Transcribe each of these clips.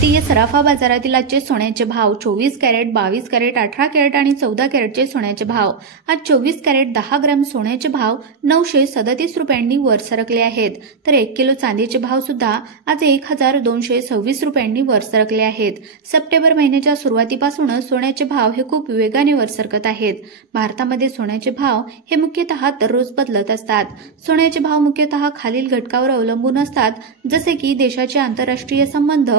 भारतीय सराफा बाजारातील आजचे सोन्याचे भाव 24 कॅरेट, 22 कॅरेट, 18 कॅरेट आणि 14 कॅरेटचे सोन्याचे भाव। आज 24 कॅरेट 10 ग्रॅम सोन्याचे भाव 937 रुपयांनी वर सरकले आहेत, तर 1 किलो चांदीचे भाव सुद्धा आज 1226 रुपयांनी वर सरकले आहेत। सप्टेंबर महिन्याच्या सुरुवातीपासूनच सोन्याचे भाव हे खूप वेगाने वर सरकत आहेत। भारतामध्ये सोन्याचे भाव हे मुख्यतः दररोज बदलत असतात। सोन्याचे भाव मुख्यतः खालील घटकावर अवलंबून असतात, जसे की देशाचे आंतरराष्ट्रीय संबंध,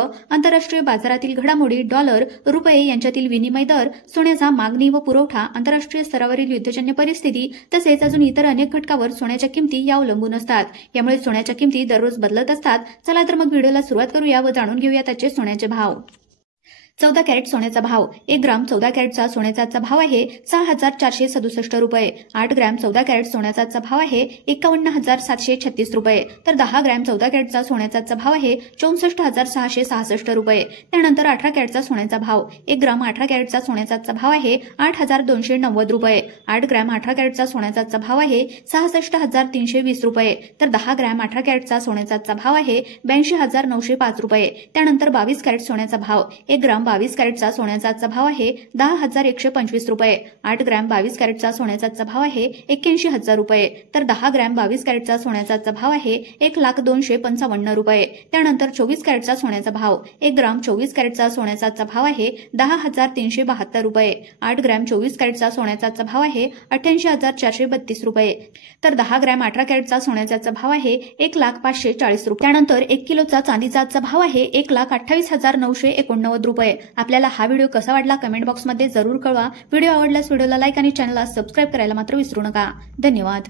आंतरराष्ट्रीय बाजारातील घडामोडी, डॉलर, रुपये यांच्यातील विनिमय दर, सोन्याचा मागणी व पुरवठा, आंतरराष्ट्रीय स्तरावरील युद्धजन्य परिस्थिती तसेच अजून इतर अनेक घटकावर सोन्याच्या किमती या अवलंबून असतात। यामुळे सोन्याच्या किमती दररोज बदलत असतात। चला तर मग व्हिडिओला सुरुवात करूया व जाणून घेऊया त्याचे सोन्याचे भाव। 14 कॅरेट सोन्याचा भाव 1 ग्राम 14 कॅरेटचा सोन्याचा भाव आहे 6467 रुपये। 8 ग्रॅम 14 कॅरेट सोन्याचा भाव आहे 51736 रुपये, तर 10 ग्रॅम 14 कॅरेटचा सोन्याचा भाव आहे 64666 रुपये। त्यानंतर 18 कॅरेटचा सोन्याचा भाव 1 ग्राम 18 कॅरेटचा सोन्याचा भाव आहे 8290 रुपये। 8 ग्रॅम 18 कॅरेटचा सोन्याचा भाव आहे 66320 रुपये, तर 10 ग्रॅम 18 कॅरेटचा सोन्याचा भाव आहे 82905 रुपये। त्यानंतर 22 कॅरेट सोन्याचा भाव 1 ग्राम 22 कॅरेटचा सोन्याचा भाव आहे 10125 रुपये। 8 ग्रॅम 22 कॅरेटचा सोन्याचा भाव आहे 81000 रुपये, तर 10 ग्रॅम 22 कॅरेटचा सोन्याचा भाव आहे 1,0255 रुपये। त्यानंतर 24 कॅरेटचा सोन्याचा भाव 1 ग्राम 24 कॅरेटचा सोन्याचा भाव आहे 10372 रुपये। 8 ग्रॅम 24 कॅरेटचा सोन्याचा भाव आहे 88432 रुपये, तर 10 ग्रॅम 18 कॅरेटचा सोन्याचा भाव आहे 1,0540 रुपये। त्यानंतर 1 किलोचा चांदीचा भाव आहे 1,28,989 रुपये। आपल्याला हा व्हिडिओ कसा वाटला कमेंट बॉक्समध्ये जरूर कळवा। व्हिडिओ आवडल्यास व्हिडिओला लाईक आणि चॅनलला सबस्क्राइब करायला मात्र विसरू नका। धन्यवाद।